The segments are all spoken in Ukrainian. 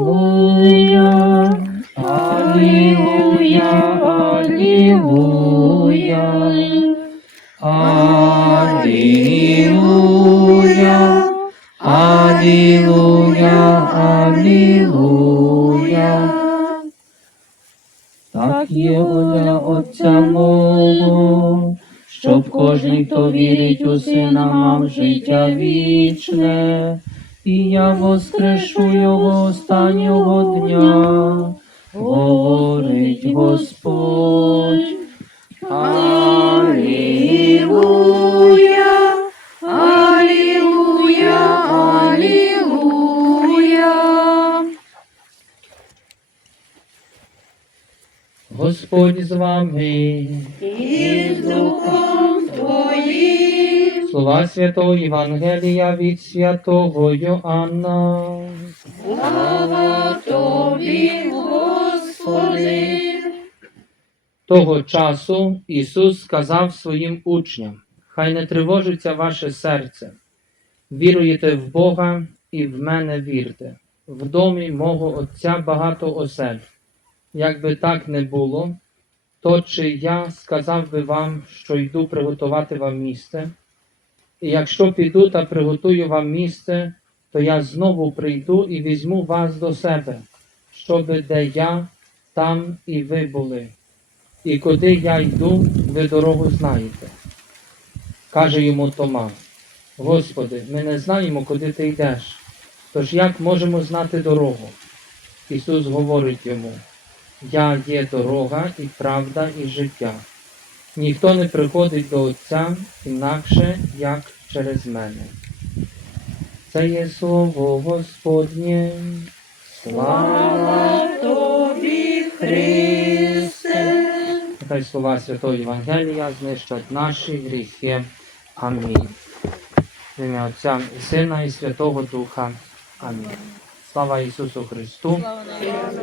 Алілуя, Алілуя, Алілуя, Алілуя. Так є воля Отця мого, щоб кожен, хто вірить у Сина, мав життя вічне, і я воскрешу його останнього дня, говорить Господь. Алілуя, Алілуя, Алілуя. Господь з вами. І з духом твоїм. Слова Святого Євангелія від святого Йоанна. Слава тобі, Господи. Того часу Ісус сказав своїм учням: Хай не тривожиться ваше серце. Віруєте в Бога і в мене вірте. В домі мого Отця багато осель. Якби так не було, то чи я сказав би вам, що йду приготувати вам місце? І якщо піду та приготую вам місце, то я знову прийду і візьму вас до себе, щоби де я, там і ви були. І куди я йду, ви дорогу знаєте. Каже йому Тома: Господи, ми не знаємо, куди ти йдеш. Тож як можемо знати дорогу? Ісус говорить йому: Я є дорога і правда, і життя. Ніхто не приходить до Отця інакше, як через мене. Це є слово Господнє. Слава тобі, Христе. Нехай слова Святого Євангелія знищать наші гріхи. Амінь. В ім'я Отця і Сина і Святого Духа. Амінь. Слава Ісусу Христу.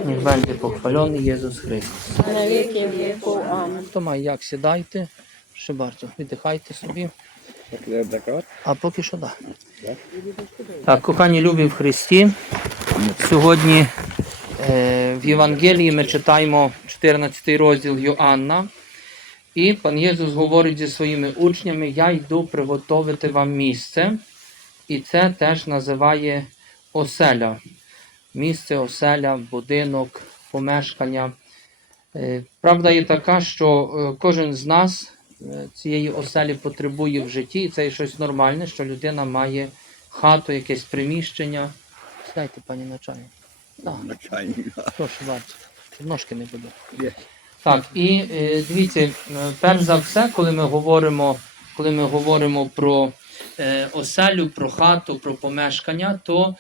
Ніх буде похвалений Єсус Христос. На віки віку. Амінь. Хто має як сідайте, ще bardzo, віддихайте собі. А поки що да. Так, кохані любі в Христі. Сьогодні е, в Євангелії ми читаємо 14 розділ Йоанна. І пан Єсус говорить зі своїми учнями: Я йду приготовити вам місце. І це теж називає оселя. Місце, оселя, будинок, помешкання. Е, Правда є така, що е, кожен з нас е, цієї оселі потребує в житті, і це є щось нормальне, що людина має хату, якесь приміщення. Сідайте, пані начальник. Так, прошу bardzo. Ножки не буде. Є. Так, і дивіться, перш за все, коли ми говоримо, коли ми говоримо про оселю, про хату, про помешкання, то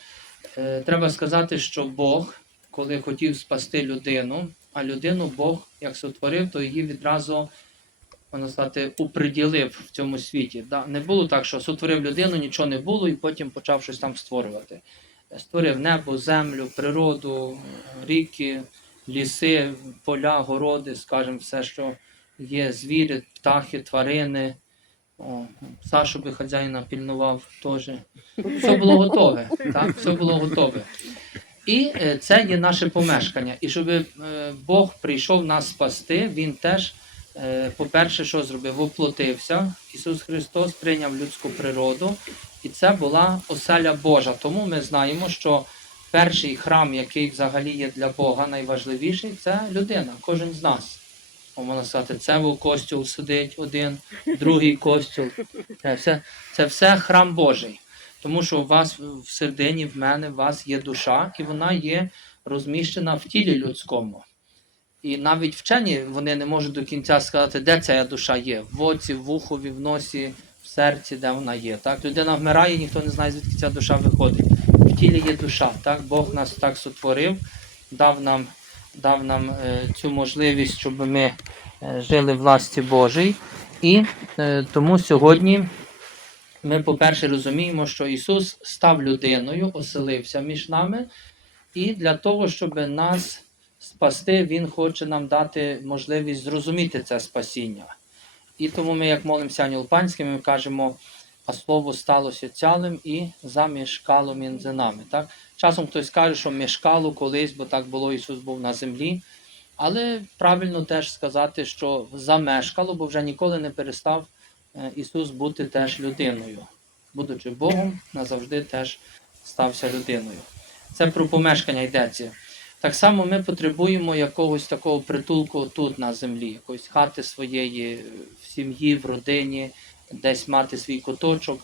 треба сказати, що Бог, коли хотів спасти людину, а людину Бог як сотворив, то її відразу можна сказати, уприділив в цьому світі. Не було так, що сотворив людину, нічого не було, і потім почав щось там створювати. Створив небо, землю, природу, ріки, ліси, поля, городи, скажімо, все, що є звірі, птахи, тварини. О, пса, щоб хазяїна пільнував теж. Все було готове. Так? Все було готове. І е, це є наше помешкання. І щоб е, Бог прийшов нас спасти, Він теж, е, по-перше, що зробив? Воплотився. Ісус Христос прийняв людську природу, і це була оселя Божа. Тому ми знаємо, що перший храм, який взагалі є для Бога, найважливіший, це людина, кожен з нас. Можна сказати, це в костюл сидить один, другий костюл. Це все, це все храм Божий. Тому що у вас всередині, в мене, у вас є душа, і вона є розміщена в тілі людському. І навіть вчені вони не можуть до кінця сказати, де ця душа є. В оці, в вухові, в носі, в серці, де вона є. Так? Людина вмирає, ніхто не знає, звідки ця душа виходить. В тілі є душа. Так? Бог нас так сотворив, дав нам, дав нам е, цю можливість, щоб ми е, жили в власті Божій. І е, тому сьогодні ми, по-перше, розуміємо, що Ісус став людиною, оселився між нами, і для того, щоб нас спасти, Він хоче нам дати можливість зрозуміти це спасіння. І тому ми, як молимося Ангел Панським, ми кажемо, а слово сталося цялим і замішкало між нами. Так? Часом хтось каже, що мішкало колись, бо так було, Ісус був на землі. Але правильно теж сказати, що замешкало, бо вже ніколи не перестав е, Ісус бути теж людиною. Будучи Богом, назавжди теж стався людиною. Це про помешкання йдеться. Так само ми потребуємо якогось такого притулку тут на землі, якоїсь хати своєї, в сім'ї, в родині, десь мати свій куточок.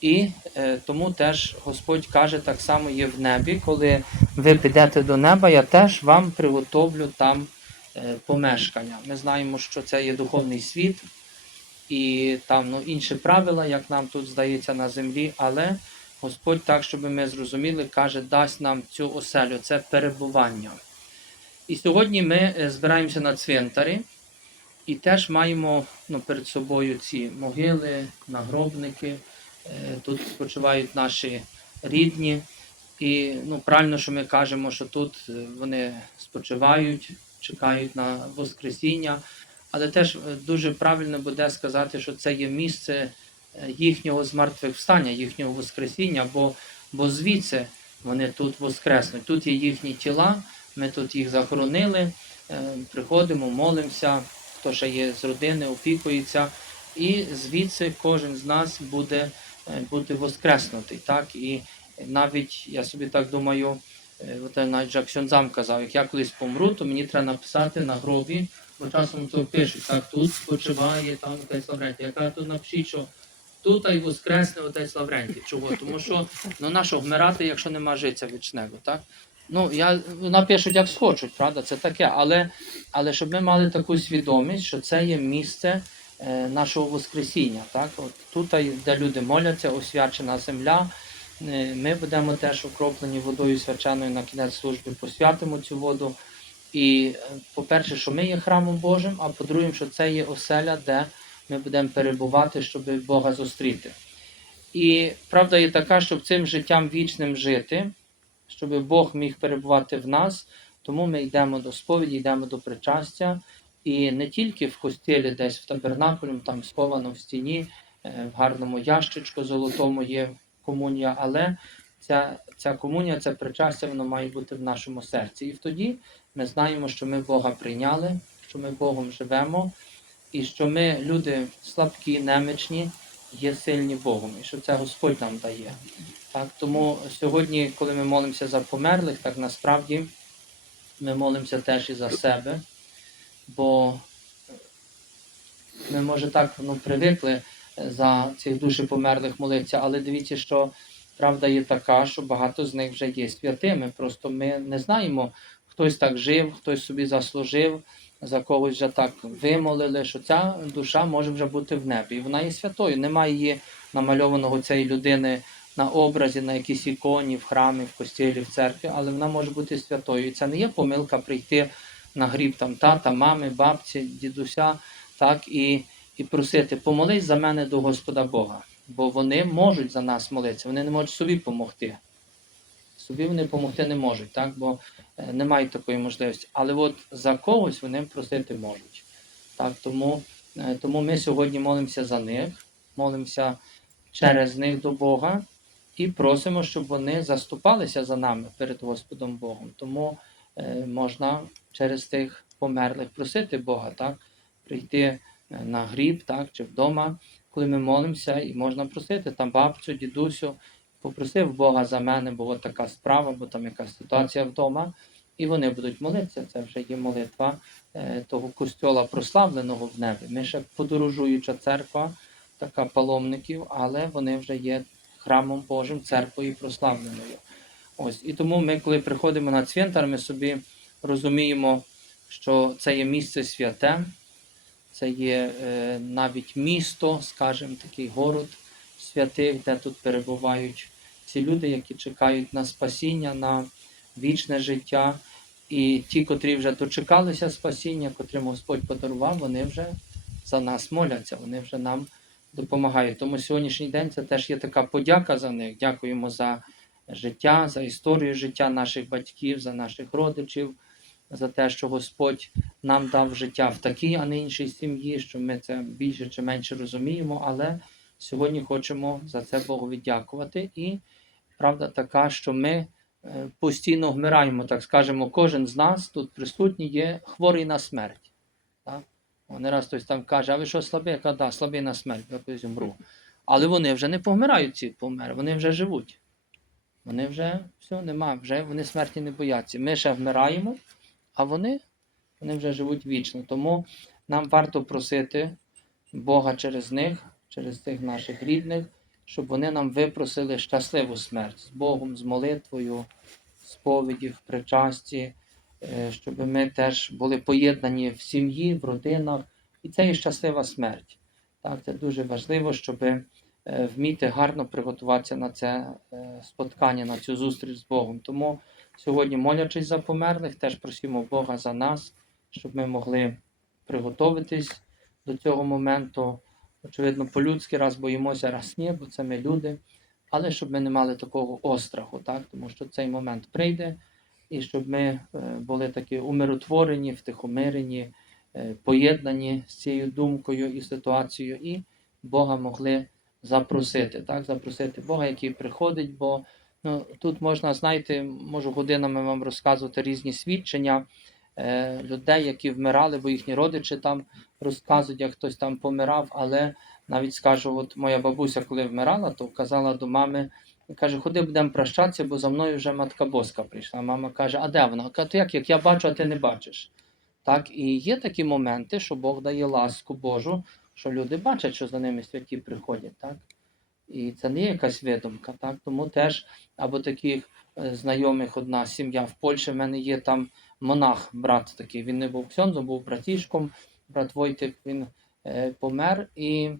І е, тому теж Господь каже, так само є в небі, коли ви підете до неба, я теж вам приготовлю там е, помешкання. Ми знаємо, що це є духовний світ, і там ну, інші правила, як нам тут здається на землі, але Господь так, щоб ми зрозуміли, каже, дасть нам цю оселю, це перебування. І сьогодні ми е, збираємося на цвинтарі і теж маємо ну, перед собою ці могили, нагробники. Е, Тут спочивають наші рідні. І ну, правильно, що ми кажемо, що тут е, вони спочивають, чекають на Воскресіння. Але теж е, дуже правильно буде сказати, що це є місце їхнього змертвих встання, їхнього Воскресіння, бо, бо звідси вони тут воскреснуть. Тут є їхні тіла, ми тут їх захоронили, приходимо, молимося, хто ще є з родини, опікується. І звідси кожен з нас буде е, бути воскреснутий. Так? І навіть я собі так думаю, е, от навіть Жак Сьонзам казав, як я колись помру, то мені треба написати на гробі, бо часом то пишуть, так, тут спочиває там отець Лаврентій. Я кажу, тут напишіть, що тут і воскресне отець Лаврентій. Чого? Тому що ну на що вмирати, якщо нема життя вічного, так? Ну, я, напишуть, як схочуть, правда, це таке. Але, але щоб ми мали таку свідомість, що це є місце е, нашого Воскресіння. Так? От тут, де люди моляться, освячена земля. Е, Ми будемо теж окроплені водою свяченою на кінець служби, посвятимо цю воду. І, е, по-перше, що ми є храмом Божим, а по-друге, що це є оселя, де ми будемо перебувати, щоб Бога зустріти. І правда є така, щоб цим життям вічним жити, щоб Бог міг перебувати в нас, тому ми йдемо до сповіді, йдемо до причастя. І не тільки в костілі, десь в табернакулі, там сховано в стіні, е, в гарному ящичку золотому є комунія, але ця, ця комунія, це причастя, воно має бути в нашому серці. І тоді ми знаємо, що ми Бога прийняли, що ми Богом живемо, і що ми, люди слабкі, немічні, є сильні Богом, і що це Господь нам дає. Так, тому сьогодні, коли ми молимося за померлих, так насправді ми молимося теж і за себе, бо ми, може, так ну, привикли за цих душі померлих молитися, але дивіться, що правда є така, що багато з них вже є святими. Просто ми не знаємо, хтось так жив, хтось собі заслужив, за когось вже так вимолили, що ця душа може вже бути в небі. І вона є святою. Немає її намальованого цієї людини на образі, на якійсь іконі, в храмі, в костілі, в церкві, але вона може бути святою. І це не є помилка прийти на гріб там тата, мами, бабці, дідуся, так і, і просити, помолись за мене до Господа Бога. Бо вони можуть за нас молитися, вони не можуть собі допомогти. Собі вони допомогти не можуть, так? бо е, не мають такої можливості. Але от за когось вони просити можуть. Так? Тому, е, тому ми сьогодні молимося за них, молимося через них до Бога і просимо, щоб вони заступалися за нами перед Господом Богом. Тому е, можна через тих померлих просити Бога, так? прийти е, на гріб так? чи вдома, коли ми молимося, і можна просити там бабцю, дідусю, попросив Бога за мене, бо от така справа, бо там якась ситуація вдома. І вони будуть молитися. Це вже є молитва е, того костьола прославленого в небі. Ми ще подорожуюча церква, така паломників, але вони вже є храмом Божим, церквою прославленою. Ось і тому ми, коли приходимо на цвинтар, ми собі розуміємо, що це є місце святе, це є е, навіть місто, скажімо, такий город святих, де тут перебувають ці люди, які чекають на спасіння, на вічне життя. І ті, котрі вже дочекалися спасіння, котрим Господь подарував, вони вже за нас моляться, вони вже нам допомагають. Тому сьогоднішній день це теж є така подяка за них. Дякуємо за життя, за історію життя наших батьків, за наших родичів, за те, що Господь нам дав життя в такій, а не іншій сім'ї, що ми це більше чи менше розуміємо, але сьогодні хочемо за це Богові дякувати. І правда така, що ми е, постійно вмираємо, так скажемо, кожен з нас тут присутній є хворий на смерть. Не раз хтось там каже, а ви що слабі? Я кажу, да, слабий на смерть, я колись умру. Але вони вже не помирають ці помери, вони вже живуть. Вони вже все, нема, вже вони смерті не бояться. Ми ще вмираємо, а вони, вони вже живуть вічно. Тому нам варто просити Бога через них, через тих наших рідних, щоб вони нам випросили щасливу смерть з Богом, з молитвою, сповіді, в причасті, щоб ми теж були поєднані в сім'ї, в родинах. І це є щаслива смерть. Так, це дуже важливо, щоб е, вміти гарно приготуватися на це е, споткання, на цю зустріч з Богом. Тому сьогодні, молячись за померлих, теж просимо Бога за нас, щоб ми могли приготуватись до цього моменту. Очевидно, по-людськи раз боїмося, раз ні, бо це ми люди. Але щоб ми не мали такого остраху, так? тому що цей момент прийде, і щоб ми е, були такі умиротворені, втихомирені, е, поєднані з цією думкою і ситуацією, і Бога могли запросити, так? запросити Бога, який приходить, бо ну, тут можна, знаєте, можу годинами вам розказувати різні свідчення е, людей, які вмирали, бо їхні родичі там розказують, як хтось там помирав, але навіть скажу, от моя бабуся, коли вмирала, то казала до мами, каже, ходи будемо прощатися, бо за мною вже матка боска прийшла. Мама каже, а де вона? Каже, як, як я бачу, а ти не бачиш. Так, і є такі моменти, що Бог дає ласку Божу, що люди бачать, що за ними святі приходять. Так? І це не є якась видумка. Так? Тому теж, або таких е, знайомих одна сім'я в Польщі, в мене є там монах, брат такий. Він не був ксьондзом, був братішком. Брат Войтик він е, помер. І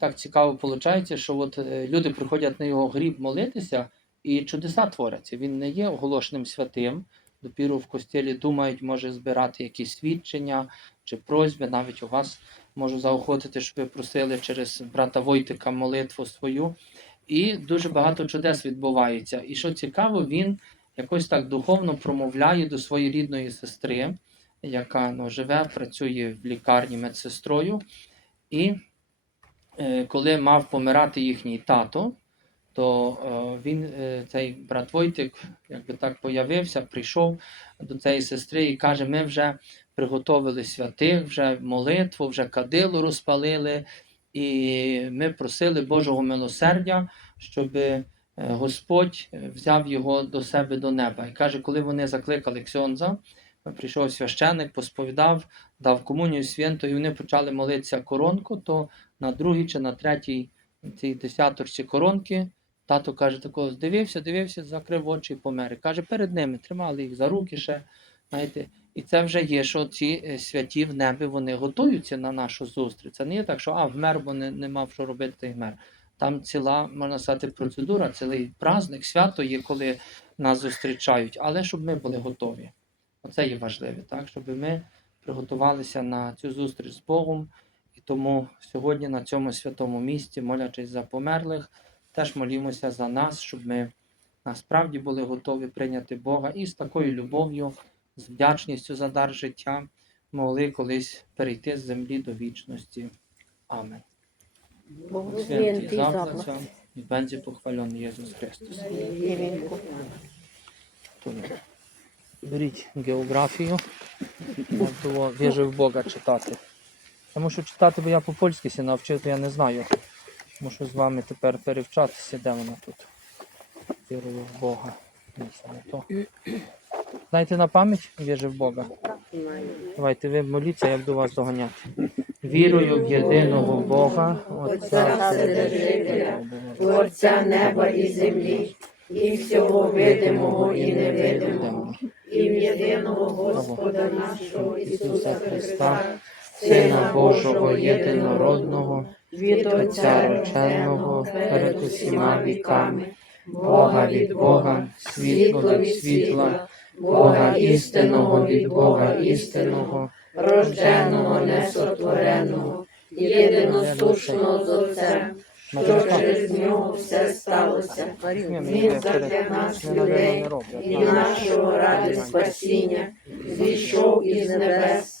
так цікаво виходить, що от, е, люди приходять на його гріб молитися, і чудеса творяться. Він не є оголошеним святим. Допіру в костілі думають, може збирати якісь свідчення чи просьби. Навіть у вас можу заохотити, щоб ви просили через брата Войтика молитву свою. І дуже багато чудес відбувається. І що цікаво, він якось так духовно промовляє до своєї рідної сестри, яка ну, живе, працює в лікарні медсестрою. І е, коли мав помирати їхній тато, то е, він, е, цей брат Войтик, якби так появився, прийшов до цієї сестри і каже: ми вже приготовили святих, вже молитву, вже кадило розпалили, і ми просили Божого милосердя, щоб е, Господь е, взяв його до себе до неба. І каже, коли вони закликали Ксьонза, прийшов священник, посповідав, дав комунію свято, і вони почали молитися коронку, то на другій чи на третій цій десяторці коронки тато каже, такого дивився, дивився, закрив очі і помер. Каже, перед ними тримали їх за руки ще. Знаєте, і це вже є, що ці е, святі в небі вони готуються на нашу зустріч. Це не є так, що а, вмер, бо не, не мав що робити, та й вмер. Там ціла, можна сказати, процедура, цілий праздник, свято є, коли нас зустрічають, але щоб ми були готові. Оце є важливе, так? щоб ми приготувалися на цю зустріч з Богом. І тому сьогодні на цьому святому місці, молячись за померлих, теж молімося за нас, щоб ми насправді були готові прийняти Бога і з такою любов'ю, з вдячністю за дар життя могли колись перейти з землі до вічності. Amen. Święty zawsze i będzie pochwalony Jezus Chrystus. Беріть географію. Того в Бога читати. Я мушу читати, бо я по-польськи сі навчив, то я не знаю. Мушу з вами тепер перевчатися, де вона тут. Вірую в Бога. Ні, це не то. Знаєте на пам'ять вірю в Бога. Давайте ви моліться, я буду вас доганяти. Вірую в єдиного Бога, Отця Вседержителя, Творця неба і землі, і всього видимого і невидимого, і в єдиного Господа нашого Ісуса Христа, Сина Божого єдинородного, від Отця рожденого перед усіма віками, Бога від Бога, світло від світла, Бога істинного від Бога істинного, рожденого, несотвореного, єдиностушного з Отцем, що через нього все сталося. Він задля нас, людей, і нашого ради спасіння, зійшов із небес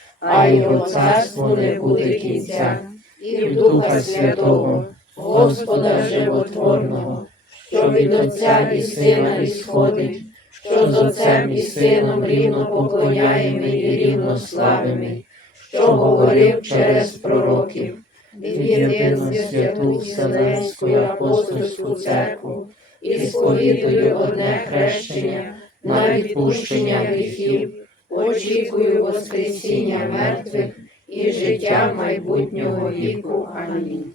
а його царству не буде кінця, і Духа Святого, Господа Животворного, що від Отця і Сина ісходить, що з Отцем і Сином рівно поклоняємо і рівно славимо, що говорив через пророків, єдину святу Вселенську апостольську церкву, і сповідую одне хрещення на відпущення гріхів, очікую Воскресіння мертвих і життя майбутнього віку. Амінь.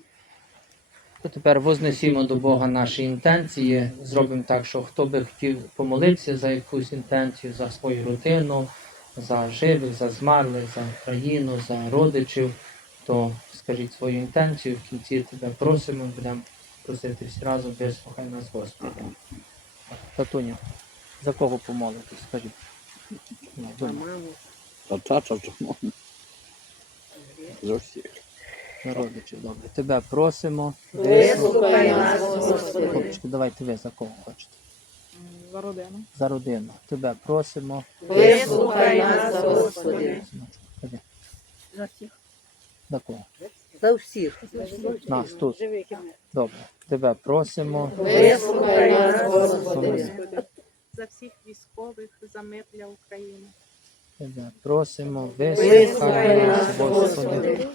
То тепер вознесімо до Бога наші інтенції. Зробимо так, що хто би хотів помолитися за якусь інтенцію, за свою родину, за живих, за змерлих, за країну, за родичів, то скажіть свою інтенцію, в кінці тебе просимо, будемо просити всі разом, вислухай нас, Господи. Татуня, за кого помолитись? Скажіть. Ну, думай, За тата тому. За всіх. за родичів, добре. Тебе просимо. Вислухай нас, Господи. Хлопчики, давайте ви за кого хочете. За родину. За родину. Тебе просимо. Вислухай нас, Господи. За всіх. За кого? За всіх. Нас тут. Добре. Тебе просимо. Вислухай нас, Господи. За всіх військових, за мир для України. Просимо. Вислухай нас. Господи.